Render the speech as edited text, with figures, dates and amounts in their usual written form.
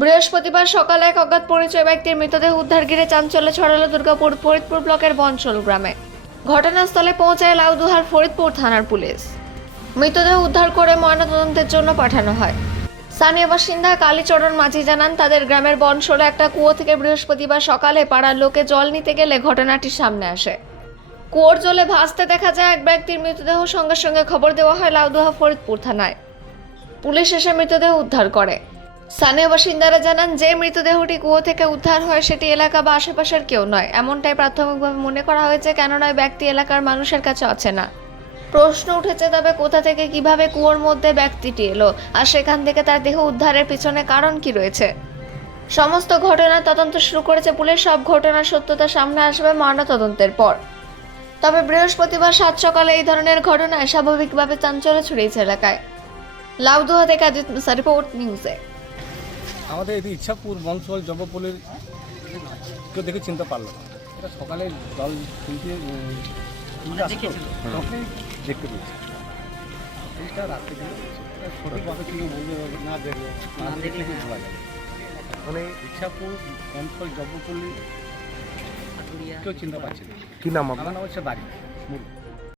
বৃহস্পতিবার সকালে এক অজ্ঞাত পরিচয় ব্যক্তির মৃতদেহ উদ্ধার ঘিরে চাঞ্চল্য ছড়ালো দুর্গাপুর ফরিদপুর ব্লকের বনশোল গ্রামে। ঘটনাস্থলে পৌঁছায় লাউদুহার ফরিদপুর থানার পুলিশ। মৃতদেহ উদ্ধার করে ময়নাতদন্তের জন্য পাঠানো হয়। স্থানীয় বাসিন্দা কালীচরণ মাঝি জানান, তাদের গ্রামের বনশোলে একটা কুয়ো থেকে বৃহস্পতিবার সকালে পাড়ার লোকে জল নিতে গেলে ঘটনাটি সামনে আসে। কুয়োর জলে ভাসতে দেখা যায় এক ব্যক্তির মৃতদেহ। সঙ্গে সঙ্গে খবর দেওয়া হয় লাউদুহা ফরিদপুর থানায়। পুলিশ এসে মৃতদেহ উদ্ধার করে। স্থানীয় বাসিন্দারা জানান, যে মৃতদেহটি কুয়ো থেকে উদ্ধার হয় সেটি এলাকা বা আশেপাশের কেউ নয়, এমনটাই প্রাথমিকভাবে মনে করা হয়েছে। কেননা ব্যক্তি এলাকার মানুষের কাছে আছে না। প্রশ্ন উঠেছে, তবে কোথা থেকে কিভাবে কুয়োর মধ্যে ব্যক্তিটি এলো, আর সেখান থেকে তার দেহ উদ্ধারের পিছনে কারণ কি রয়েছে। সমস্ত ঘটনার তদন্ত শুরু করেছে পুলিশ। সব ঘটনার সত্যতা সামনে আসবে ময়নাতদন্তের পর। তবে বৃহস্পতিবার সাত সকালে এই ধরনের ঘটনায় স্বাভাবিকভাবে চাঞ্চল্য ছড়িয়েছে এলাকায়। লাউদুহা থেকে আজিত মুসা, রিপোর্ট নিউজে। আমাদের এই ইচ্ছাপুর বনশোল জবপুলের কেউ দেখে চিনতে পারলো না। এটা সকালে জল তুলতে তখনই দেখতে পেয়েছি। এইটা রাত্রে সঠিকভাবে কিছু বলতে হবে না, দেখলে না দেখলে কি বলা যাবে। মানে ইচ্ছাপুর বনশোল জবপুলি কেউ চিনতে পারছে না। কি নাম আমার নাম হচ্ছে বাড়ি মুরু।